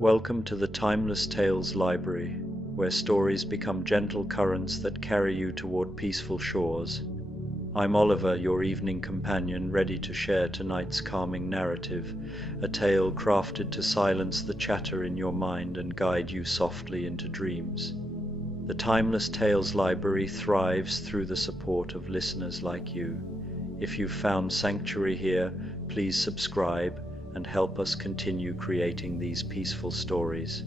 Welcome to the Timeless Tales Library, where stories become gentle currents that carry you toward peaceful shores. I'm Oliver, your evening companion, ready to share tonight's calming narrative, a tale crafted to silence the chatter in your mind and guide you softly into dreams. The Timeless Tales Library thrives through the support of listeners like you. If you've found sanctuary here, please subscribe and help us continue creating these peaceful stories.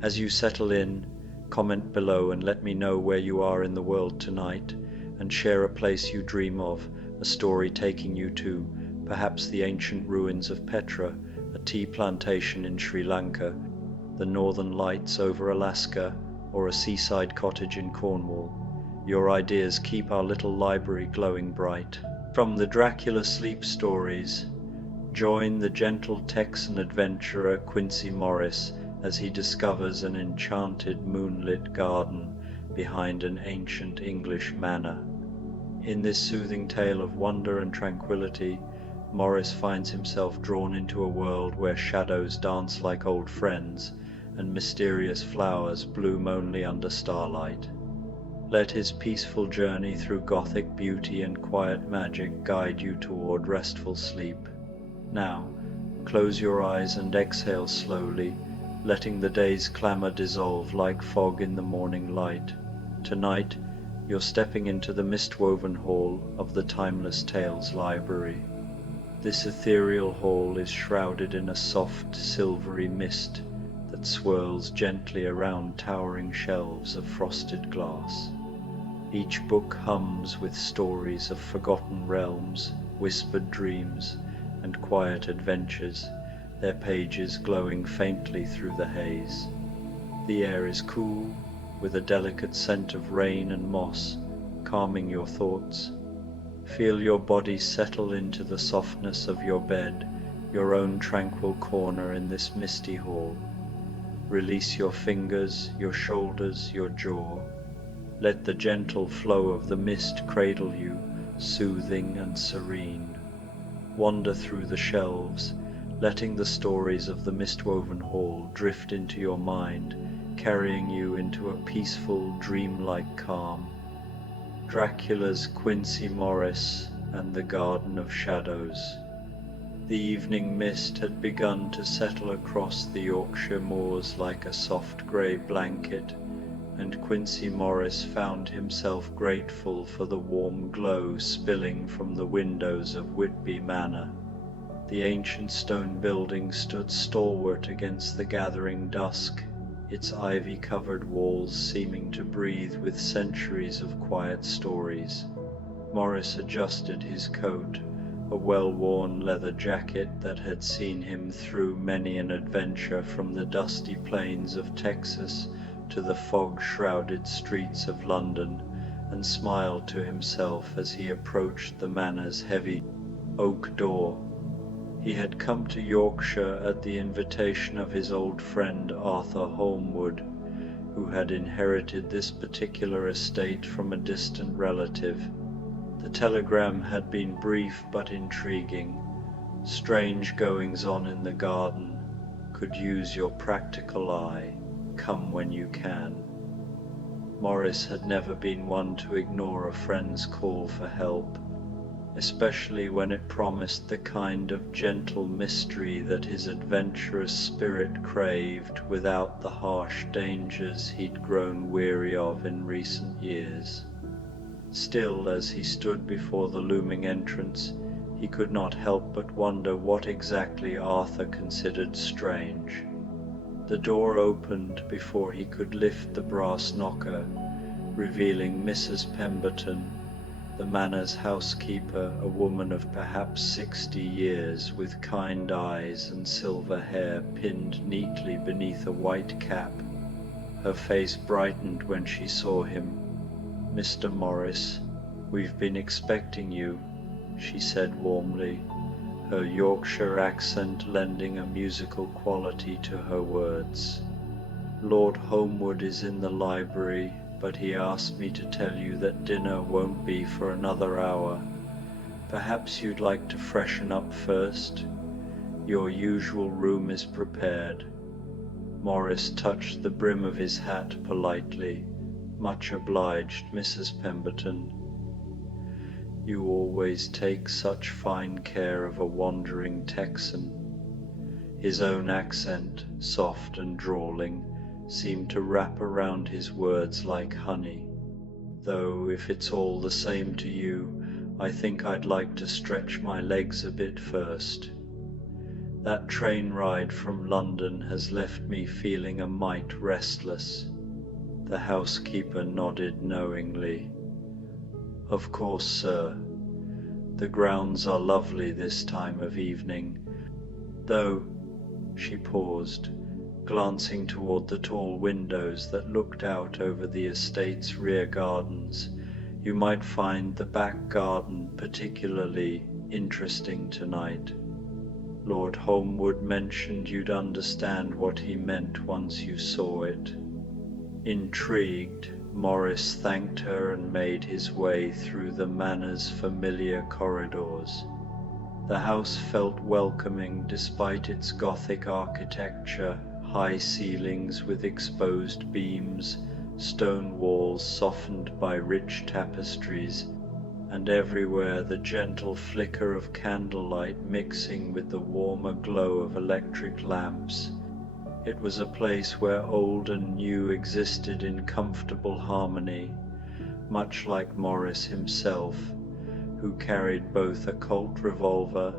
As you settle in, comment below and let me know where you are in the world tonight, and share a place you dream of, a story taking you to, perhaps the ancient ruins of Petra, a tea plantation in Sri Lanka, the northern lights over Alaska, or a seaside cottage in Cornwall. Your ideas keep our little library glowing bright. From the Dracula Sleep Stories, join the gentle Texan adventurer Quincey Morris as he discovers an enchanted moonlit garden behind an ancient English manor. In this soothing tale of wonder and tranquility, Morris finds himself drawn into a world where shadows dance like old friends and mysterious flowers bloom only under starlight. Let his peaceful journey through Gothic beauty and quiet magic guide you toward restful sleep. Now, close your eyes and exhale slowly, letting the day's clamor dissolve like fog in the morning light. Tonight, you're stepping into the mist-woven hall of the Timeless Tales Library. This ethereal hall is shrouded in a soft, silvery mist that swirls gently around towering shelves of frosted glass. Each book hums with stories of forgotten realms, whispered dreams, and quiet adventures, their pages glowing faintly through the haze. The air is cool, with a delicate scent of rain and moss, calming your thoughts. Feel your body settle into the softness of your bed, your own tranquil corner in this misty hall. Release your fingers, your shoulders, your jaw. Let the gentle flow of the mist cradle you, soothing and serene. Wander through the shelves, letting the stories of the mist-woven hall drift into your mind, carrying you into a peaceful, dreamlike calm. Dracula's Quincey Morris and the Garden of Shadows. The evening mist had begun to settle across the Yorkshire moors like a soft grey blanket, and Quincey Morris found himself grateful for the warm glow spilling from the windows of Whitby Manor. The ancient stone building stood stalwart against the gathering dusk, its ivy-covered walls seeming to breathe with centuries of quiet stories. Morris adjusted his coat, a well-worn leather jacket that had seen him through many an adventure from the dusty plains of Texas to the fog-shrouded streets of London, and smiled to himself as he approached the manor's heavy oak door. He had come to Yorkshire at the invitation of his old friend Arthur Holmwood, who had inherited this particular estate from a distant relative. The telegram had been brief but intriguing. Strange goings-on in the garden. Could use your practical eye. Come when you can. Morris had never been one to ignore a friend's call for help, especially when it promised the kind of gentle mystery that his adventurous spirit craved without the harsh dangers he'd grown weary of in recent years. Still, as he stood before the looming entrance, he could not help but wonder what exactly Arthur considered strange. The door opened before he could lift the brass knocker, revealing Mrs. Pemberton, the manor's housekeeper, a woman of perhaps 60 years, with kind eyes and silver hair pinned neatly beneath a white cap. Her face brightened when she saw him. "Mr. Morris, we've been expecting you," she said warmly, her Yorkshire accent lending a musical quality to her words. "Lord Holmwood is in the library, but he asked me to tell you that dinner won't be for another hour. Perhaps you'd like to freshen up first? Your usual room is prepared." Morris touched the brim of his hat politely. "Much obliged, Mrs. Pemberton. You always take such fine care of a wandering Texan." His own accent, soft and drawling, seemed to wrap around his words like honey. "Though if it's all the same to you, I think I'd like to stretch my legs a bit first. That train ride from London has left me feeling a mite restless." The housekeeper nodded knowingly. "Of course, sir. The grounds are lovely this time of evening, though—" She paused, glancing toward the tall windows that looked out over the estate's rear gardens. "You might find the back garden particularly interesting tonight. Lord Holmwood mentioned you'd understand what he meant once you saw it." Intrigued, Morris thanked her and made his way through the manor's familiar corridors. The house felt welcoming despite its Gothic architecture, high ceilings with exposed beams, stone walls softened by rich tapestries, and everywhere the gentle flicker of candlelight mixing with the warmer glow of electric lamps. It was a place where old and new existed in comfortable harmony, much like Morris himself, who carried both a Colt revolver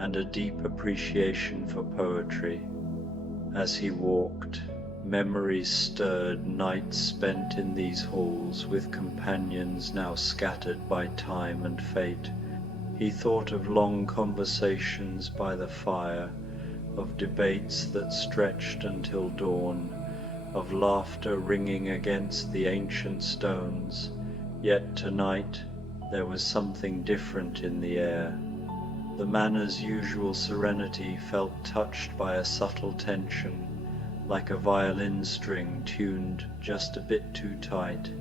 and a deep appreciation for poetry. As he walked, memories stirred nights spent in these halls with companions now scattered by time and fate. He thought of long conversations by the fire, of debates that stretched until dawn, of laughter ringing against the ancient stones. Yet tonight there was something different in the air. The manor's usual serenity felt touched by a subtle tension, like a violin string tuned just a bit too tight.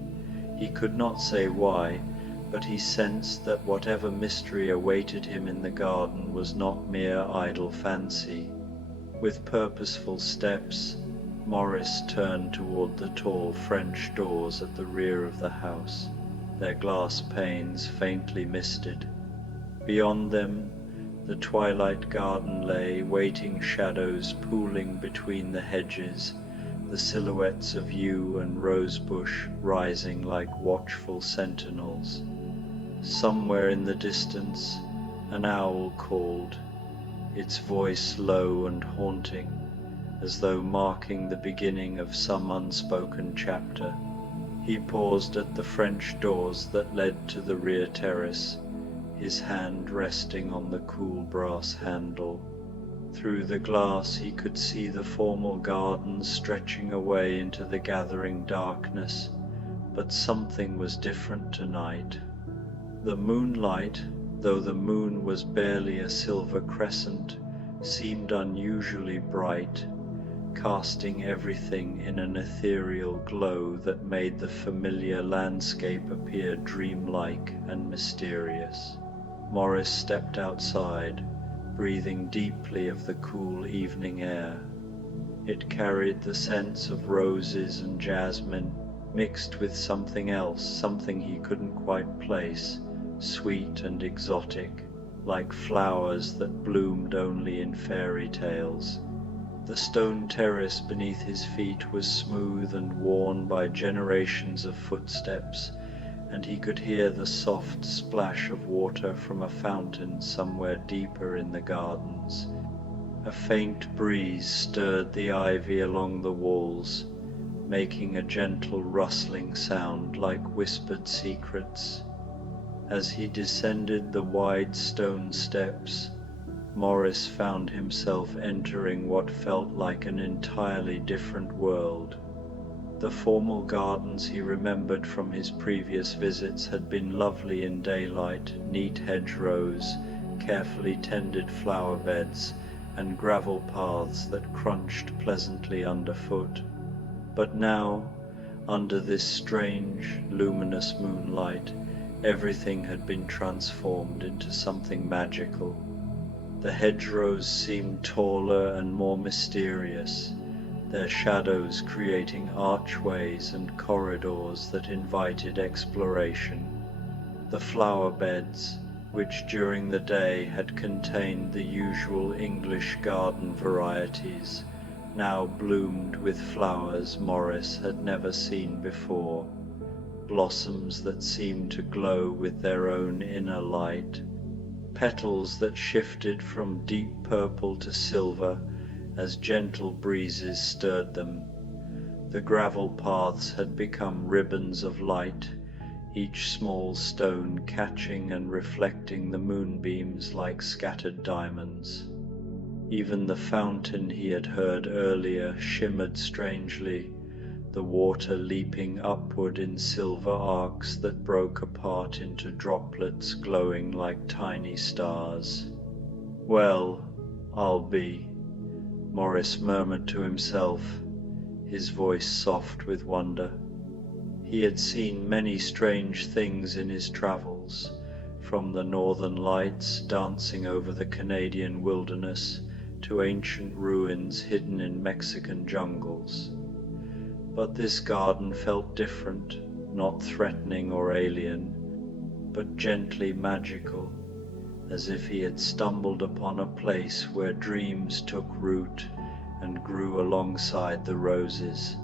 He could not say why, but he sensed that whatever mystery awaited him in the garden was not mere idle fancy. With purposeful steps, Morris turned toward the tall French doors at the rear of the house, their glass panes faintly misted. Beyond them, the twilight garden lay, waiting shadows pooling between the hedges, the silhouettes of yew and rosebush rising like watchful sentinels. Somewhere in the distance, an owl called, its voice low and haunting, as though marking the beginning of some unspoken chapter. He paused at the French doors that led to the rear terrace, his hand resting on the cool brass handle. Through the glass he could see the formal gardens stretching away into the gathering darkness, but something was different tonight. The moonlight, though the moon was barely a silver crescent, seemed unusually bright, casting everything in an ethereal glow that made the familiar landscape appear dreamlike and mysterious. Morris stepped outside, breathing deeply of the cool evening air. It carried the scents of roses and jasmine, mixed with something else, something he couldn't quite place, sweet and exotic, like flowers that bloomed only in fairy tales. The stone terrace beneath his feet was smooth and worn by generations of footsteps, and he could hear the soft splash of water from a fountain somewhere deeper in the gardens. A faint breeze stirred the ivy along the walls, making a gentle rustling sound like whispered secrets. As he descended the wide stone steps, Morris found himself entering what felt like an entirely different world. The formal gardens he remembered from his previous visits had been lovely in daylight, neat hedgerows, carefully tended flower beds, and gravel paths that crunched pleasantly underfoot. But now, under this strange, luminous moonlight, everything had been transformed into something magical. The hedgerows seemed taller and more mysterious, their shadows creating archways and corridors that invited exploration. The flower beds, which during the day had contained the usual English garden varieties, now bloomed with flowers Morris had never seen before, blossoms that seemed to glow with their own inner light, petals that shifted from deep purple to silver as gentle breezes stirred them. The gravel paths had become ribbons of light, each small stone catching and reflecting the moonbeams like scattered diamonds. Even the fountain he had heard earlier shimmered strangely, the water leaping upward in silver arcs that broke apart into droplets glowing like tiny stars. "Well, I'll be," Morris murmured to himself, his voice soft with wonder. He had seen many strange things in his travels, from the northern lights dancing over the Canadian wilderness to ancient ruins hidden in Mexican jungles. But this garden felt different, not threatening or alien, but gently magical, as if he had stumbled upon a place where dreams took root and grew alongside the roses.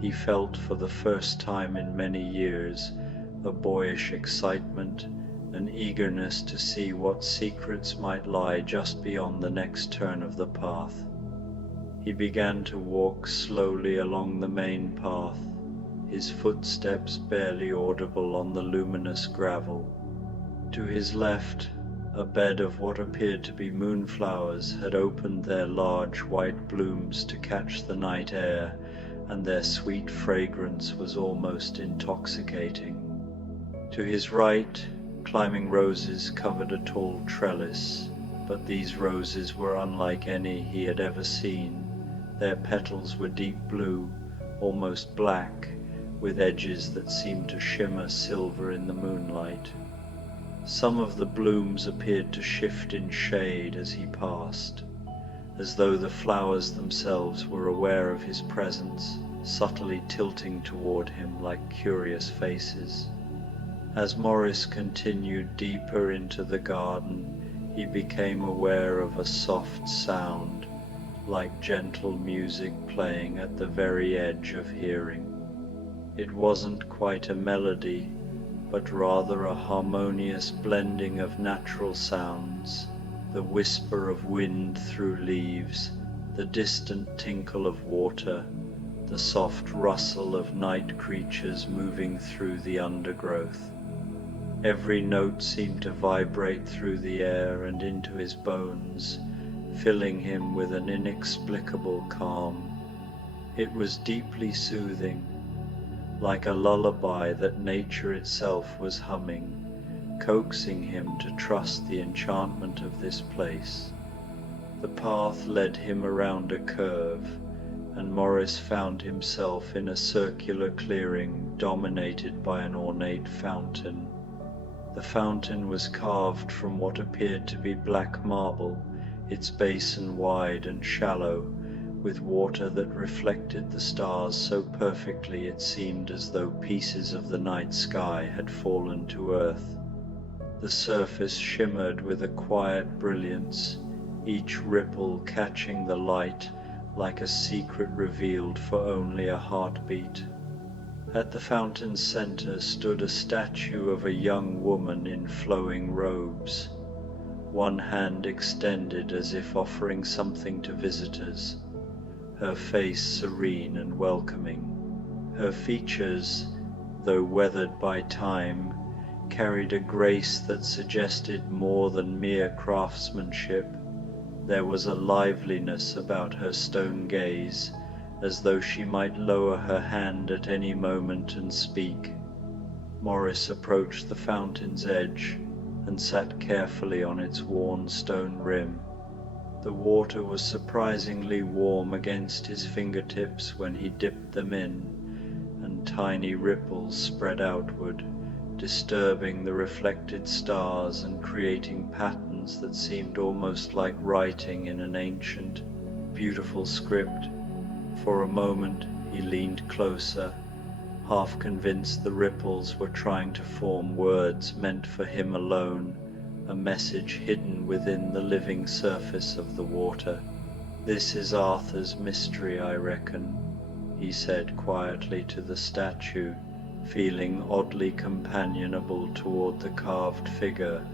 He felt for the first time in many years a boyish excitement, an eagerness to see what secrets might lie just beyond the next turn of the path. He began to walk slowly along the main path, his footsteps barely audible on the luminous gravel. To his left, a bed of what appeared to be moonflowers had opened their large white blooms to catch the night air, and their sweet fragrance was almost intoxicating. To his right, climbing roses covered a tall trellis, but these roses were unlike any he had ever seen. Their petals were deep blue, almost black, with edges that seemed to shimmer silver in the moonlight. Some of the blooms appeared to shift in shade as he passed, as though the flowers themselves were aware of his presence, subtly tilting toward him like curious faces. As Morris continued deeper into the garden, he became aware of a soft sound, like gentle music playing at the very edge of hearing. It wasn't quite a melody, but rather a harmonious blending of natural sounds, the whisper of wind through leaves, the distant tinkle of water, the soft rustle of night creatures moving through the undergrowth. Every note seemed to vibrate through the air and into his bones, filling him with an inexplicable calm. It was deeply soothing, like a lullaby that nature itself was humming, coaxing him to trust the enchantment of this place. The path led him around a curve, and Morris found himself in a circular clearing dominated by an ornate fountain. The fountain was carved from what appeared to be black marble, its basin wide and shallow, with water that reflected the stars so perfectly it seemed as though pieces of the night sky had fallen to earth. The surface shimmered with a quiet brilliance, each ripple catching the light like a secret revealed for only a heartbeat. At the fountain's center stood a statue of a young woman in flowing robes, one hand extended as if offering something to visitors, her face serene and welcoming. Her features, though weathered by time, carried a grace that suggested more than mere craftsmanship. There was a liveliness about her stone gaze, as though she might lower her hand at any moment and speak. Morris approached the fountain's edge and sat carefully on its worn stone rim. The water was surprisingly warm against his fingertips when he dipped them in, and tiny ripples spread outward, disturbing the reflected stars and creating patterns that seemed almost like writing in an ancient, beautiful script. For a moment he leaned closer, half convinced the ripples were trying to form words meant for him alone, a message hidden within the living surface of the water. "This is Arthur's mystery, I reckon," he said quietly to the statue, feeling oddly companionable toward the carved figure,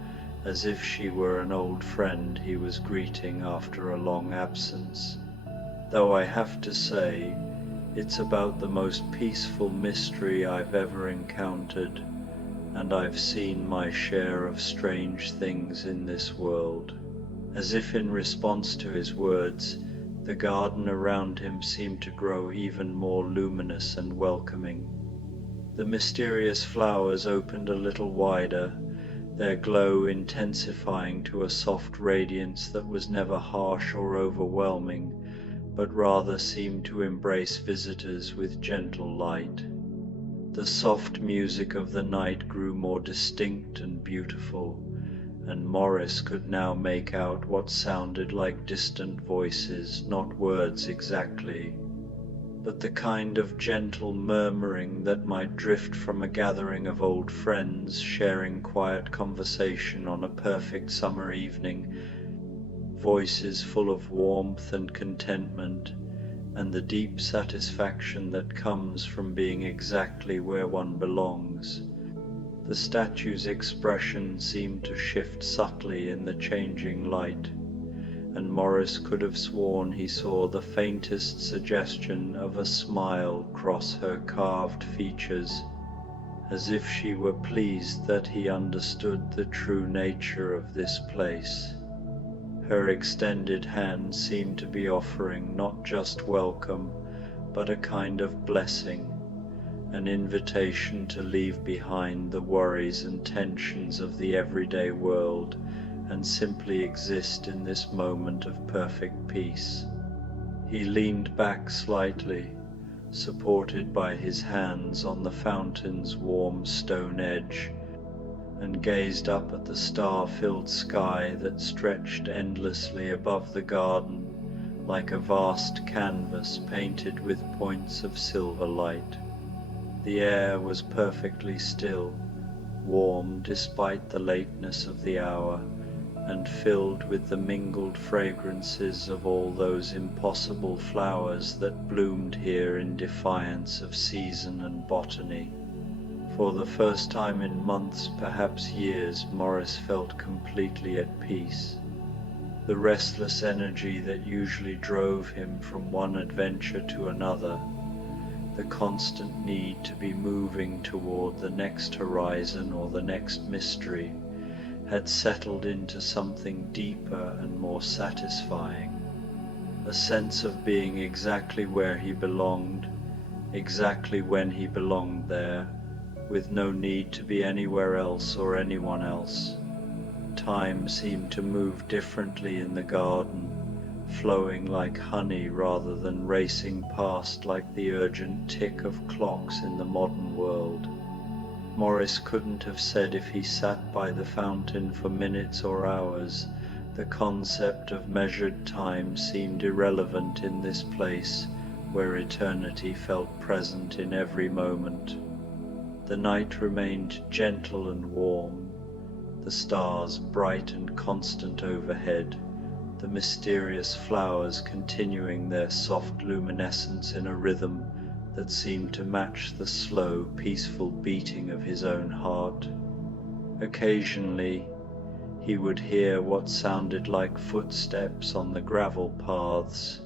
as if she were an old friend he was greeting after a long absence. "Though I have to say, it's about the most peaceful mystery I've ever encountered, and I've seen my share of strange things in this world." As if in response to his words, the garden around him seemed to grow even more luminous and welcoming. The mysterious flowers opened a little wider, their glow intensifying to a soft radiance that was never harsh or overwhelming, but rather seemed to embrace visitors with gentle light. The soft music of the night grew more distinct and beautiful, and Morris could now make out what sounded like distant voices, not words exactly, but the kind of gentle murmuring that might drift from a gathering of old friends sharing quiet conversation on a perfect summer evening, voices full of warmth and contentment, and the deep satisfaction that comes from being exactly where one belongs. The statue's expression seemed to shift subtly in the changing light, and Morris could have sworn he saw the faintest suggestion of a smile cross her carved features, as if she were pleased that he understood the true nature of this place. Her extended hand seemed to be offering not just welcome, but a kind of blessing, an invitation to leave behind the worries and tensions of the everyday world and simply exist in this moment of perfect peace. He leaned back slightly, supported by his hands on the fountain's warm stone edge, and gazed up at the star-filled sky that stretched endlessly above the garden like a vast canvas painted with points of silver light. The air was perfectly still, warm despite the lateness of the hour, and filled with the mingled fragrances of all those impossible flowers that bloomed here in defiance of season and botany. For the first time in months, perhaps years, Morris felt completely at peace. The restless energy that usually drove him from one adventure to another, the constant need to be moving toward the next horizon or the next mystery, had settled into something deeper and more satisfying, a sense of being exactly where he belonged, exactly when he belonged there, with no need to be anywhere else or anyone else. Time seemed to move differently in the garden, flowing like honey rather than racing past like the urgent tick of clocks in the modern world. Morris couldn't have said if he sat by the fountain for minutes or hours. The concept of measured time seemed irrelevant in this place where eternity felt present in every moment. The night remained gentle and warm, the stars bright and constant overhead, the mysterious flowers continuing their soft luminescence in a rhythm that seemed to match the slow, peaceful beating of his own heart. Occasionally, he would hear what sounded like footsteps on the gravel paths,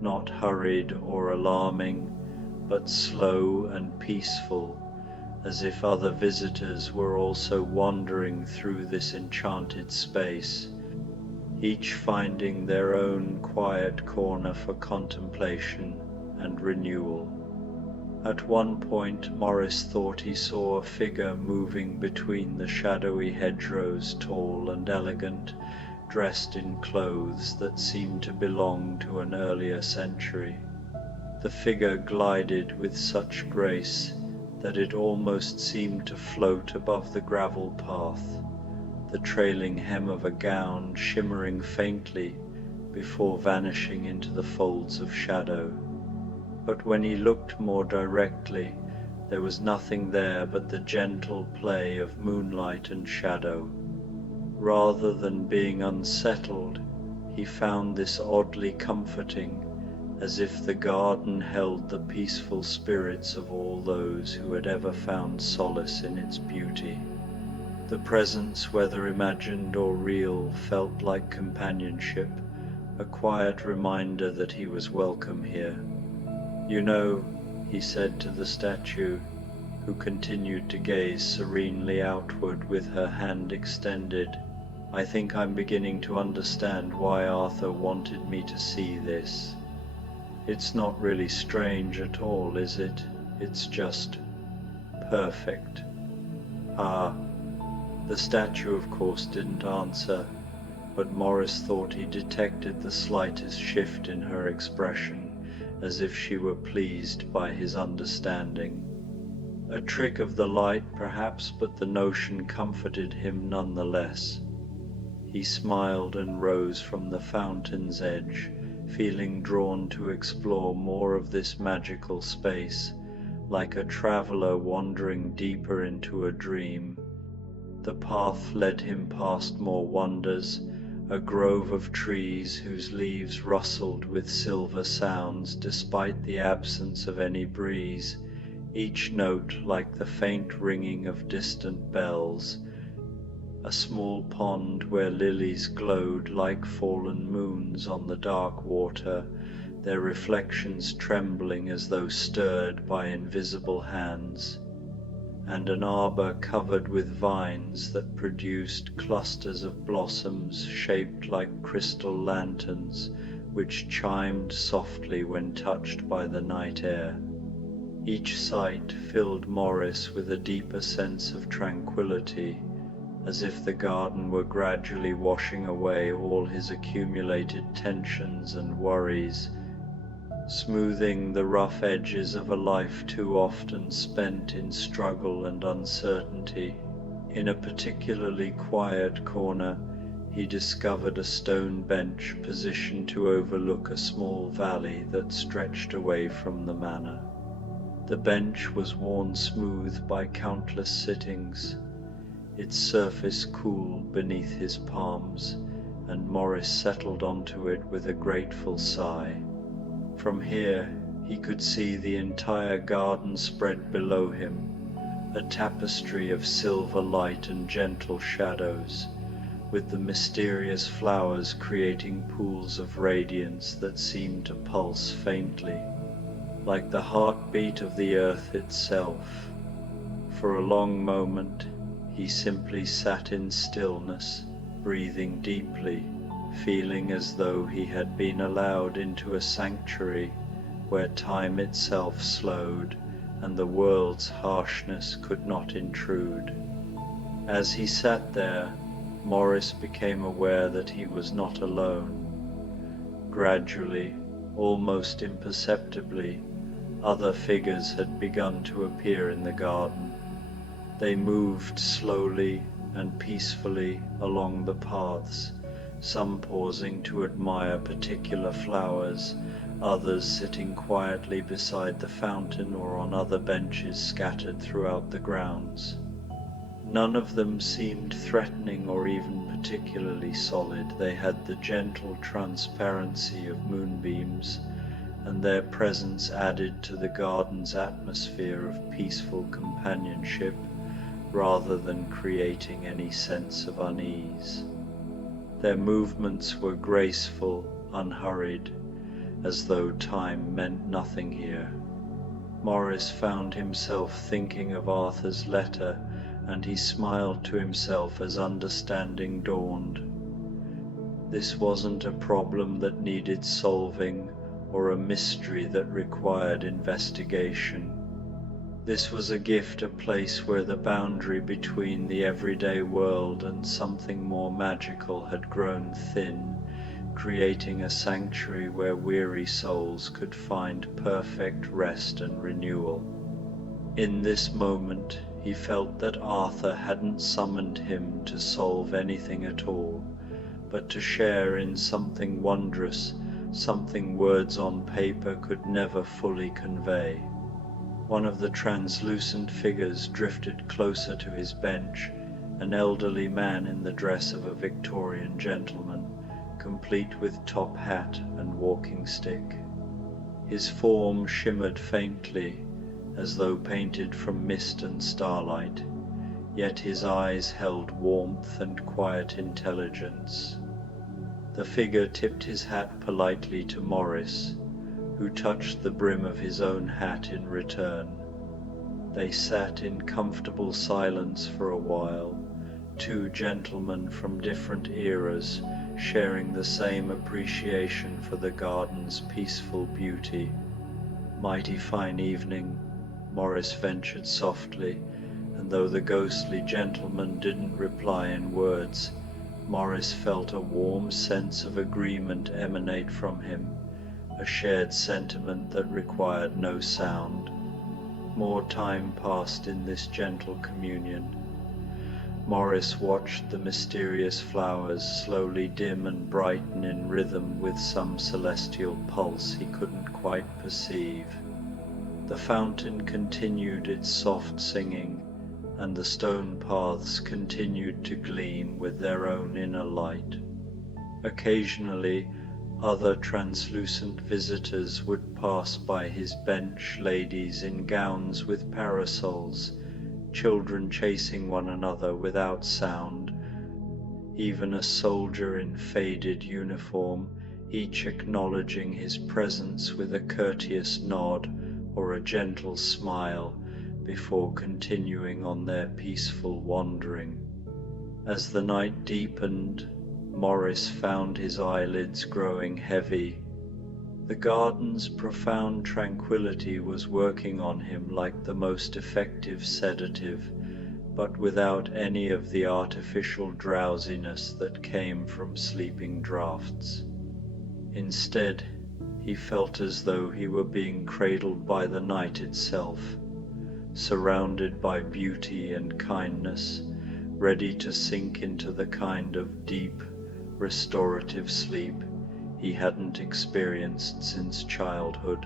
not hurried or alarming, but slow and peaceful, as if other visitors were also wandering through this enchanted space, each finding their own quiet corner for contemplation and renewal. At one point Morris thought he saw a figure moving between the shadowy hedgerows, tall and elegant, dressed in clothes that seemed to belong to an earlier century. The figure glided with such grace that it almost seemed to float above the gravel path, the trailing hem of a gown shimmering faintly before vanishing into the folds of shadow. But when he looked more directly, there was nothing there but the gentle play of moonlight and shadow. Rather than being unsettled, he found this oddly comforting, as if the garden held the peaceful spirits of all those who had ever found solace in its beauty. The presence, whether imagined or real, felt like companionship, a quiet reminder that he was welcome here. "You know," he said to the statue, who continued to gaze serenely outward with her hand extended, "I think I'm beginning to understand why Arthur wanted me to see this. It's not really strange at all, is it? It's just perfect." "Ah." The statue, of course, didn't answer, but Morris thought he detected the slightest shift in her expression, as if she were pleased by his understanding. A trick of the light, perhaps, but the notion comforted him nonetheless. He smiled and rose from the fountain's edge, feeling drawn to explore more of this magical space, like a traveler wandering deeper into a dream. The path led him past more wonders, a grove of trees whose leaves rustled with silver sounds despite the absence of any breeze, each note like the faint ringing of distant bells. A small pond where lilies glowed like fallen moons on the dark water, their reflections trembling as though stirred by invisible hands, and an arbor covered with vines that produced clusters of blossoms shaped like crystal lanterns, which chimed softly when touched by the night air. Each sight filled Morris with a deeper sense of tranquility, as if the garden were gradually washing away all his accumulated tensions and worries, smoothing the rough edges of a life too often spent in struggle and uncertainty. In a particularly quiet corner, he discovered a stone bench positioned to overlook a small valley that stretched away from the manor. The bench was worn smooth by countless sittings, its surface cool beneath his palms, and Morris settled onto it with a grateful sigh. From here, he could see the entire garden spread below him, a tapestry of silver light and gentle shadows, with the mysterious flowers creating pools of radiance that seemed to pulse faintly, like the heartbeat of the earth itself. For a long moment, he simply sat in stillness, breathing deeply, feeling as though he had been allowed into a sanctuary where time itself slowed and the world's harshness could not intrude. As he sat there, Morris became aware that he was not alone. Gradually, almost imperceptibly, other figures had begun to appear in the garden. They moved slowly and peacefully along the paths, some pausing to admire particular flowers, others sitting quietly beside the fountain or on other benches scattered throughout the grounds. None of them seemed threatening or even particularly solid. They had the gentle transparency of moonbeams, and their presence added to the garden's atmosphere of peaceful companionship, rather than creating any sense of unease. Their movements were graceful, unhurried, as though time meant nothing here. Morris found himself thinking of Arthur's letter, and he smiled to himself as understanding dawned. This wasn't a problem that needed solving, or a mystery that required investigation. This was a gift, a place where the boundary between the everyday world and something more magical had grown thin, creating a sanctuary where weary souls could find perfect rest and renewal. In this moment, he felt that Arthur hadn't summoned him to solve anything at all, but to share in something wondrous, something words on paper could never fully convey. One of the translucent figures drifted closer to his bench, an elderly man in the dress of a Victorian gentleman, complete with top hat and walking stick. His form shimmered faintly, as though painted from mist and starlight, yet his eyes held warmth and quiet intelligence. The figure tipped his hat politely to Morris, who touched the brim of his own hat in return. They sat in comfortable silence for a while, two gentlemen from different eras sharing the same appreciation for the garden's peaceful beauty. "Mighty fine evening," Morris ventured softly, and though the ghostly gentleman didn't reply in words, Morris felt a warm sense of agreement emanate from him, a shared sentiment that required no sound. More time passed in this gentle communion. Morris watched the mysterious flowers slowly dim and brighten in rhythm with some celestial pulse he couldn't quite perceive. The fountain continued its soft singing, and the stone paths continued to gleam with their own inner light. Occasionally, other translucent visitors would pass by his bench, ladies in gowns with parasols, children chasing one another without sound, even a soldier in faded uniform, each acknowledging his presence with a courteous nod or a gentle smile before continuing on their peaceful wandering. As the night deepened, Morris found his eyelids growing heavy. The garden's profound tranquility was working on him like the most effective sedative, but without any of the artificial drowsiness that came from sleeping draughts. Instead, he felt as though he were being cradled by the night itself, surrounded by beauty and kindness, ready to sink into the kind of deep, restorative sleep he hadn't experienced since childhood.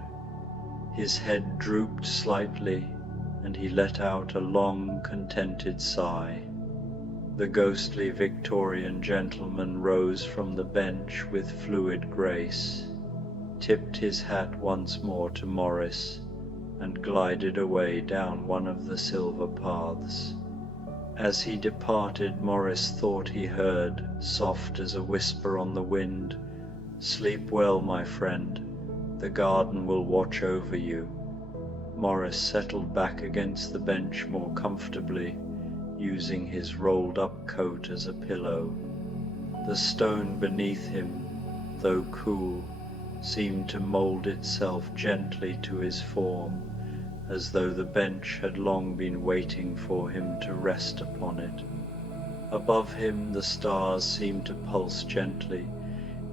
His head drooped slightly, and he let out a long, contented sigh. The ghostly Victorian gentleman rose from the bench with fluid grace, tipped his hat once more to Morris, and glided away down one of the silver paths. As he departed, Morris thought he heard, soft as a whisper on the wind, "Sleep well, my friend. The garden will watch over you." Morris settled back against the bench more comfortably, using his rolled-up coat as a pillow. The stone beneath him, though cool, seemed to mold itself gently to his form, as though the bench had long been waiting for him to rest upon it. Above him the stars seemed to pulse gently,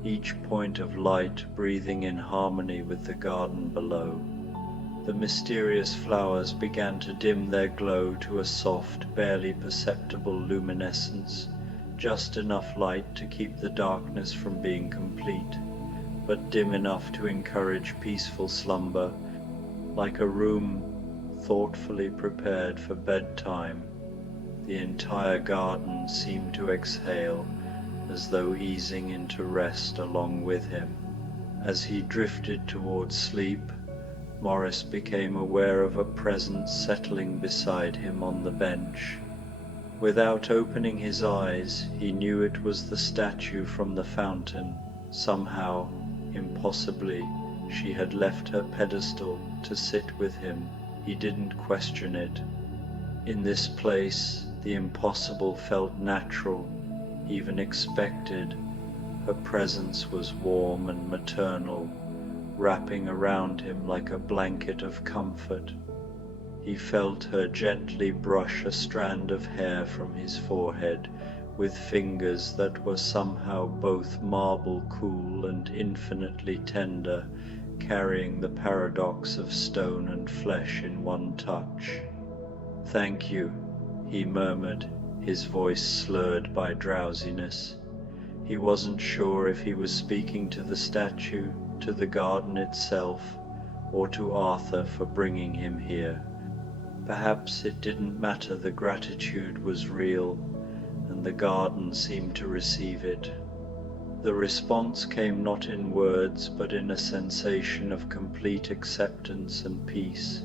each point of light breathing in harmony with the garden below. The mysterious flowers began to dim their glow to a soft, barely perceptible luminescence, just enough light to keep the darkness from being complete, but dim enough to encourage peaceful slumber, like a room thoughtfully prepared for bedtime. The entire garden seemed to exhale, as though easing into rest along with him. As he drifted towards sleep, Morris became aware of a presence settling beside him on the bench. Without opening his eyes, he knew it was the statue from the fountain. Somehow, impossibly, she had left her pedestal to sit with him. He didn't question it. In this place, the impossible felt natural, even expected. Her presence was warm and maternal, wrapping around him like a blanket of comfort. He felt her gently brush a strand of hair from his forehead with fingers that were somehow both marble cool and infinitely tender, carrying the paradox of stone and flesh in one touch. "Thank you," he murmured, his voice slurred by drowsiness. He wasn't sure if he was speaking to the statue, to the garden itself, or to Arthur for bringing him here. Perhaps it didn't matter, the gratitude was real, and the garden seemed to receive it. The response came not in words, but in a sensation of complete acceptance and peace,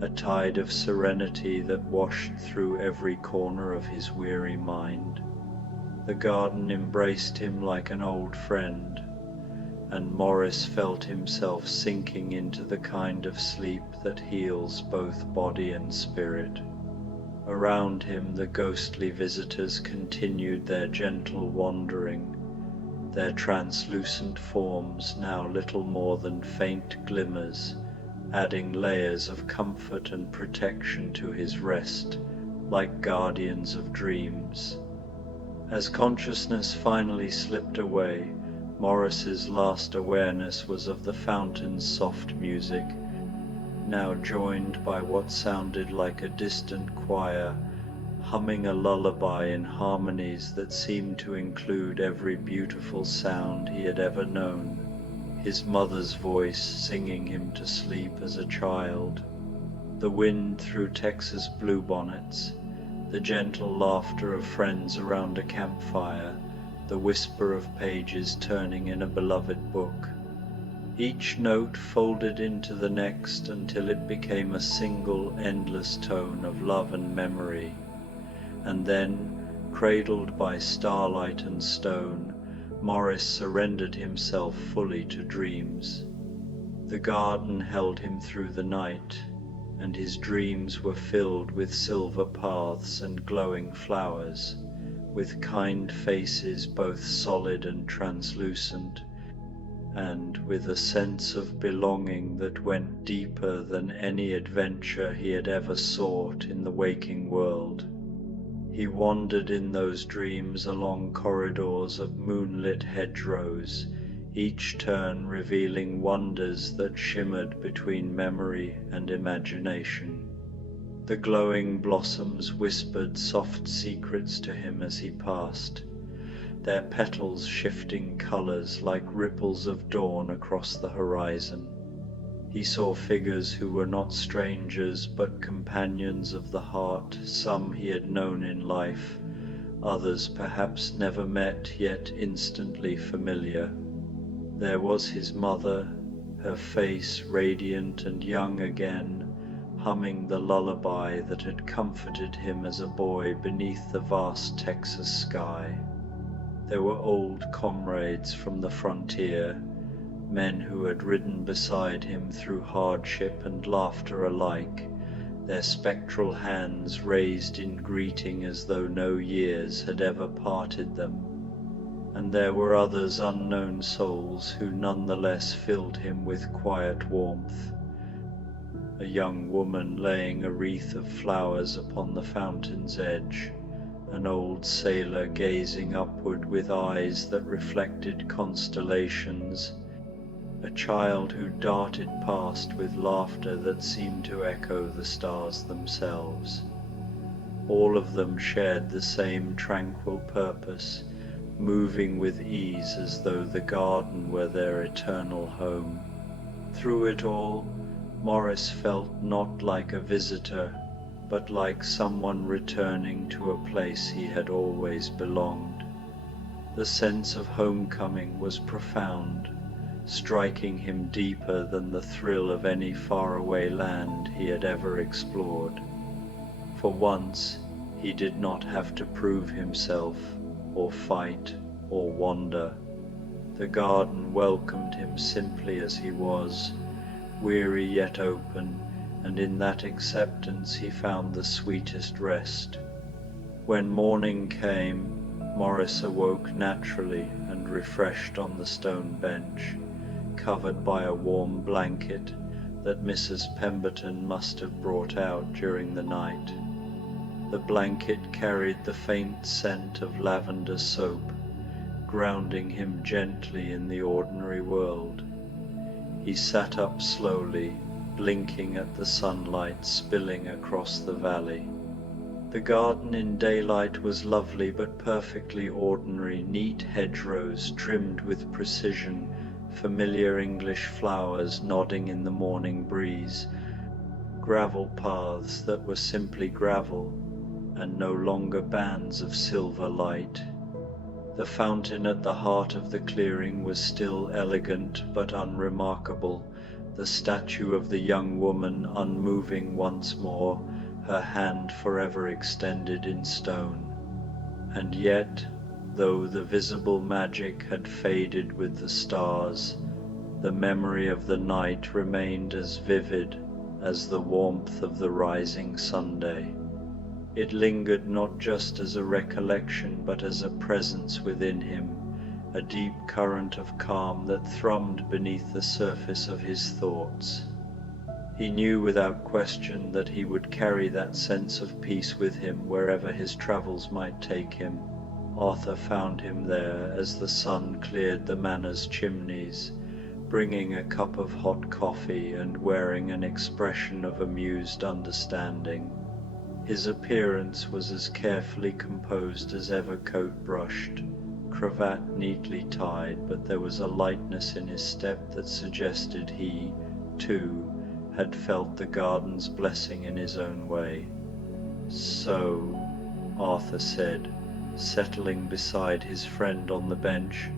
a tide of serenity that washed through every corner of his weary mind. The garden embraced him like an old friend, and Morris felt himself sinking into the kind of sleep that heals both body and spirit. Around him the ghostly visitors continued their gentle wandering, their translucent forms now little more than faint glimmers, adding layers of comfort and protection to his rest, like guardians of dreams. As consciousness finally slipped away, Morris's last awareness was of the fountain's soft music, now joined by what sounded like a distant choir, humming a lullaby in harmonies that seemed to include every beautiful sound he had ever known, his mother's voice singing him to sleep as a child, the wind through Texas bluebonnets, the gentle laughter of friends around a campfire, the whisper of pages turning in a beloved book. Each note folded into the next until it became a single endless tone of love and memory. And then, cradled by starlight and stone, Morris surrendered himself fully to dreams. The garden held him through the night, and his dreams were filled with silver paths and glowing flowers, with kind faces both solid and translucent, and with a sense of belonging that went deeper than any adventure he had ever sought in the waking world. He wandered in those dreams along corridors of moonlit hedgerows, each turn revealing wonders that shimmered between memory and imagination. The glowing blossoms whispered soft secrets to him as he passed, their petals shifting colors like ripples of dawn across the horizon. He saw figures who were not strangers but companions of the heart, some he had known in life, others perhaps never met yet instantly familiar. There was his mother, her face radiant and young again, humming the lullaby that had comforted him as a boy beneath the vast Texas sky. There were old comrades from the frontier, men who had ridden beside him through hardship and laughter alike, their spectral hands raised in greeting as though no years had ever parted them. And there were others, unknown souls, who nonetheless filled him with quiet warmth. A young woman laying a wreath of flowers upon the fountain's edge, an old sailor gazing upward with eyes that reflected constellations, a child who darted past with laughter that seemed to echo the stars themselves. All of them shared the same tranquil purpose, moving with ease as though the garden were their eternal home. Through it all, Morris felt not like a visitor, but like someone returning to a place he had always belonged. The sense of homecoming was profound, striking him deeper than the thrill of any faraway land he had ever explored. For once, he did not have to prove himself, or fight, or wander. The garden welcomed him simply as he was, weary yet open, and in that acceptance he found the sweetest rest. When morning came, Morris awoke naturally and refreshed on the stone bench, covered by a warm blanket that Mrs. Pemberton must have brought out during the night. The blanket carried the faint scent of lavender soap, grounding him gently in the ordinary world. He sat up slowly, blinking at the sunlight spilling across the valley. The garden in daylight was lovely but perfectly ordinary, neat hedgerows trimmed with precision, familiar English flowers nodding in the morning breeze, gravel paths that were simply gravel and no longer bands of silver light. The fountain at the heart of the clearing was still elegant but unremarkable, the statue of the young woman unmoving once more, her hand forever extended in stone. And yet, though the visible magic had faded with the stars, the memory of the night remained as vivid as the warmth of the rising Sunday. It lingered not just as a recollection but as a presence within him, a deep current of calm that thrummed beneath the surface of his thoughts. He knew without question that he would carry that sense of peace with him wherever his travels might take him. Arthur found him there as the sun cleared the manor's chimneys, bringing a cup of hot coffee and wearing an expression of amused understanding. His appearance was as carefully composed as ever, coat brushed, cravat neatly tied, but there was a lightness in his step that suggested he, too, had felt the garden's blessing in his own way. "So," Arthur said, settling beside his friend on the bench,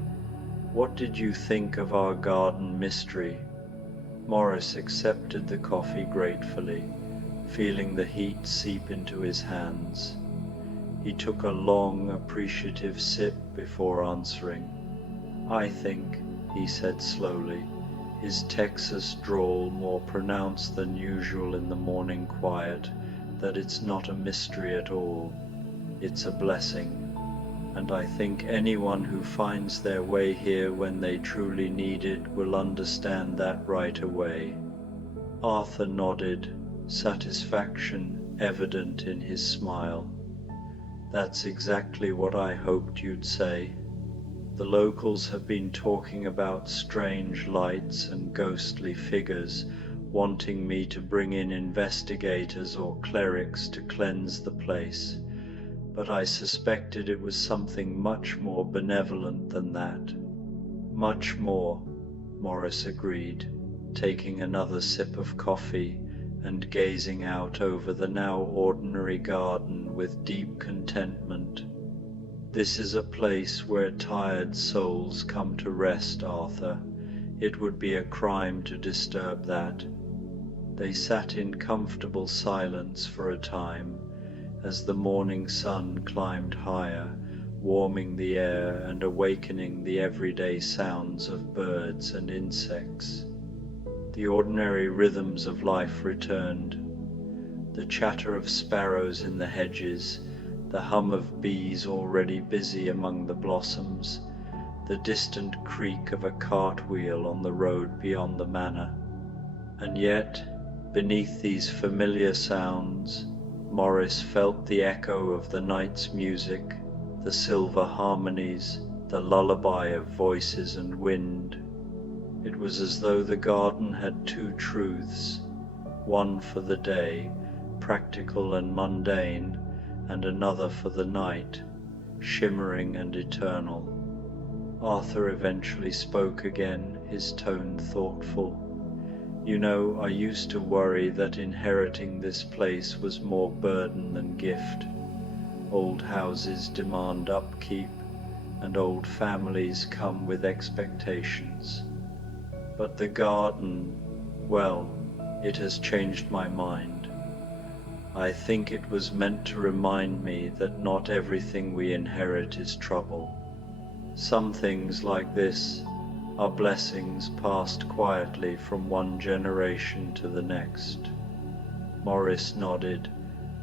"what did you think of our garden mystery?" Morris accepted the coffee gratefully, feeling the heat seep into his hands. He took a long, appreciative sip before answering. "I think," he said slowly, his Texas drawl more pronounced than usual in the morning quiet, "that it's not a mystery at all. It's a blessing. And I think anyone who finds their way here when they truly need it will understand that right away." Arthur nodded, satisfaction evident in his smile. "That's exactly what I hoped you'd say. The locals have been talking about strange lights and ghostly figures, wanting me to bring in investigators or clerics to cleanse the place, but I suspected it was something much more benevolent than that." "Much more," Morris agreed, taking another sip of coffee and gazing out over the now ordinary garden with deep contentment. "This is a place where tired souls come to rest, Arthur. It would be a crime to disturb that." They sat in comfortable silence for a time, as the morning sun climbed higher, warming the air and awakening the everyday sounds of birds and insects. The ordinary rhythms of life returned. The chatter of sparrows in the hedges, the hum of bees already busy among the blossoms, the distant creak of a cartwheel on the road beyond the manor. And yet, beneath these familiar sounds, Morris felt the echo of the night's music, the silver harmonies, the lullaby of voices and wind. It was as though the garden had two truths, one for the day, practical and mundane, and another for the night, shimmering and eternal. Arthur eventually spoke again, his tone thoughtful. "You know, I used to worry that inheriting this place was more burden than gift. Old houses demand upkeep, and old families come with expectations. But the garden, well, it has changed my mind. I think it was meant to remind me that not everything we inherit is trouble. Some things like this are blessings passed quietly from one generation to the next." Morris nodded.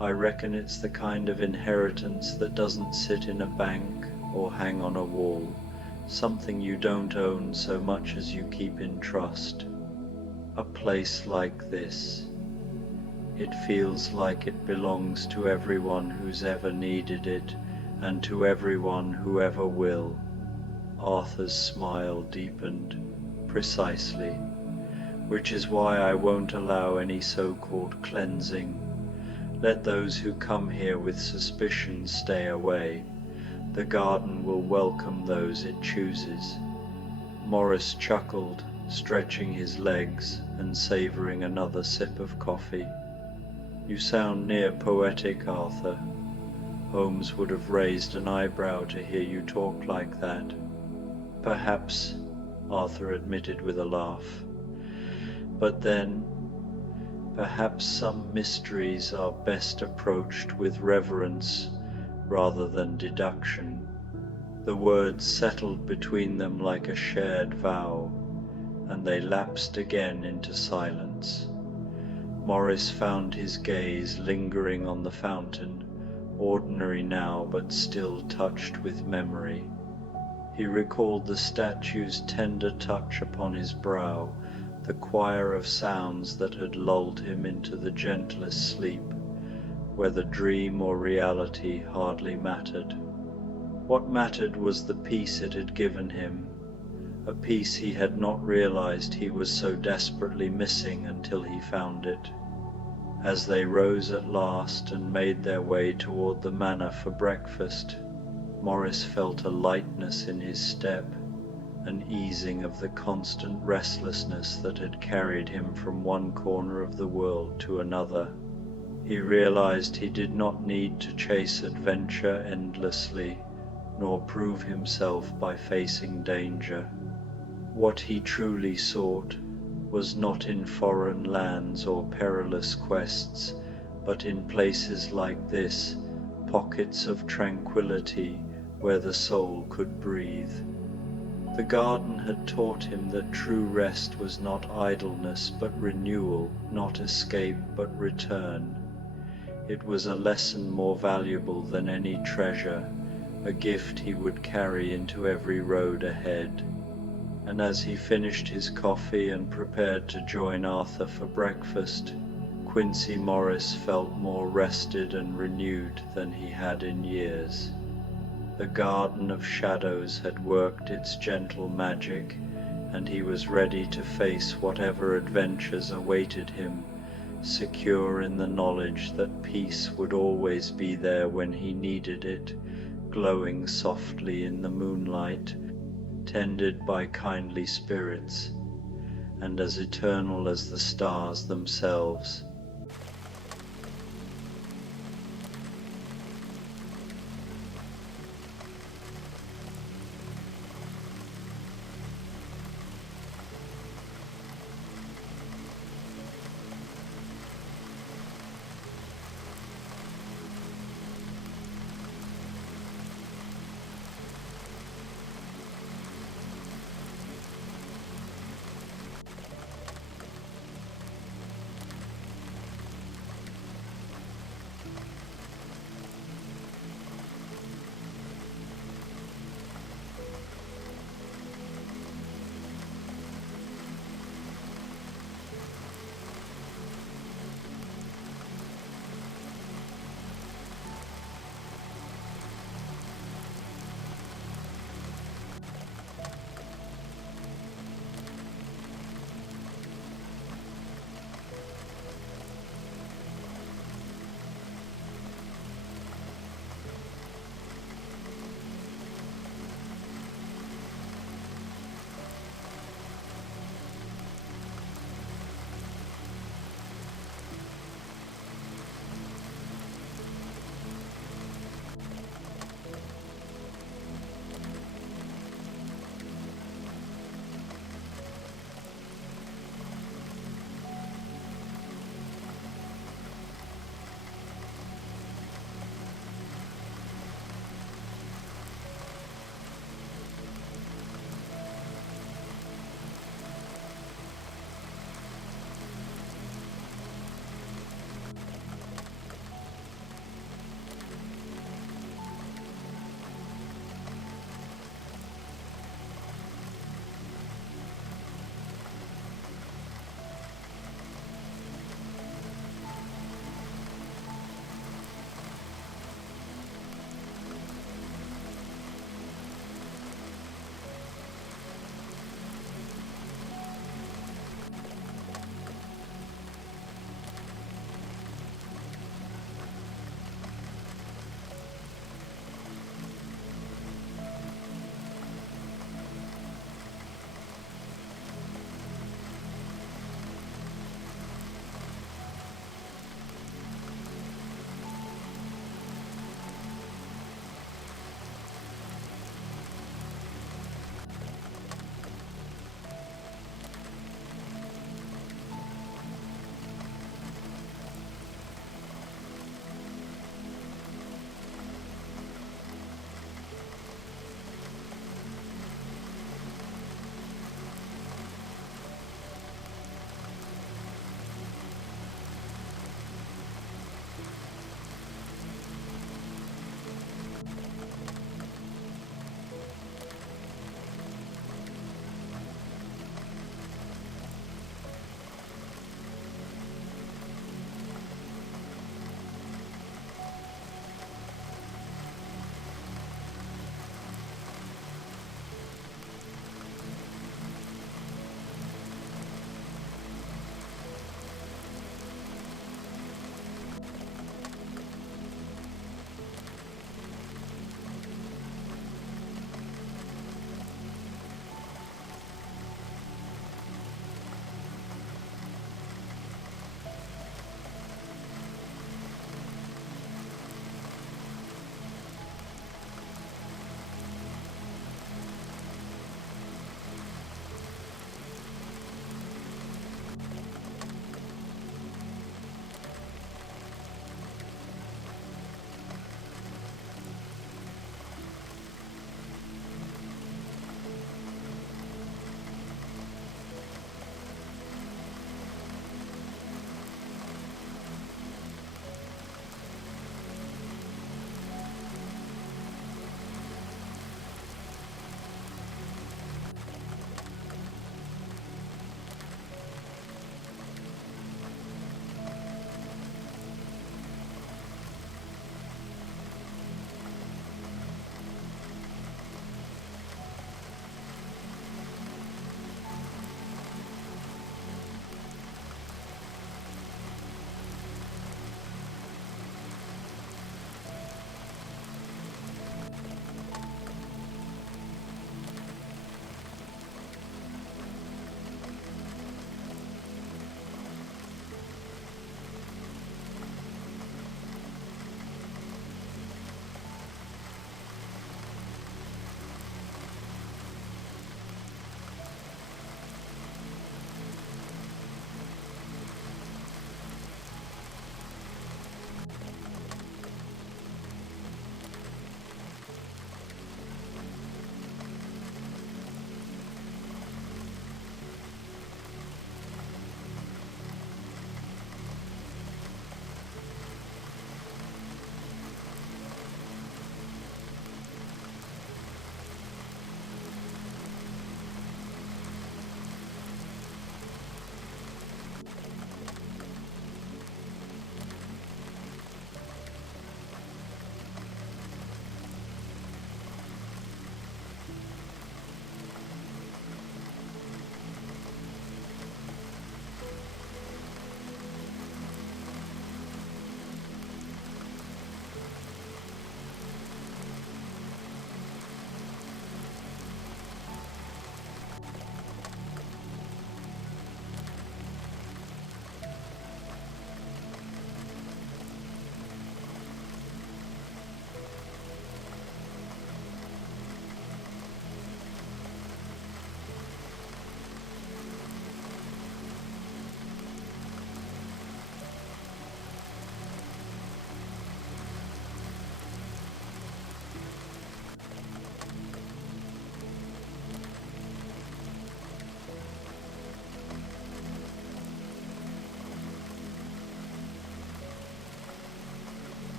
"I reckon it's the kind of inheritance that doesn't sit in a bank or hang on a wall, something you don't own so much as you keep in trust. A place like this. It feels like it belongs to everyone who's ever needed it, and to everyone who ever will." Arthur's smile deepened. "Precisely. Which is why I won't allow any so-called cleansing. Let those who come here with suspicion stay away. The garden will welcome those it chooses." Morris chuckled, stretching his legs and savouring another sip of coffee. "You sound near poetic, Arthur." Holmes would have raised an eyebrow to hear you talk like that. "Perhaps," Arthur admitted with a laugh. "But then, perhaps some mysteries are best approached with reverence rather than deduction." The words settled between them like a shared vow, and they lapsed again into silence. Morris found his gaze lingering on the fountain, ordinary now but still touched with memory. He recalled the statue's tender touch upon his brow, the choir of sounds that had lulled him into the gentlest sleep, whether dream or reality hardly mattered. What mattered was the peace it had given him, a peace he had not realized he was so desperately missing until he found it. As they rose at last and made their way toward the manor for breakfast, Morris felt a lightness in his step, an easing of the constant restlessness that had carried him from one corner of the world to another. He realized he did not need to chase adventure endlessly, nor prove himself by facing danger. What he truly sought was not in foreign lands or perilous quests, but in places like this, pockets of tranquility where the soul could breathe. The garden had taught him that true rest was not idleness but renewal, not escape but return. It was a lesson more valuable than any treasure, a gift he would carry into every road ahead. And as he finished his coffee and prepared to join Arthur for breakfast, Quincey Morris felt more rested and renewed than he had in years. The garden of shadows had worked its gentle magic, and he was ready to face whatever adventures awaited him, secure in the knowledge that peace would always be there when he needed it, glowing softly in the moonlight, tended by kindly spirits, and as eternal as the stars themselves.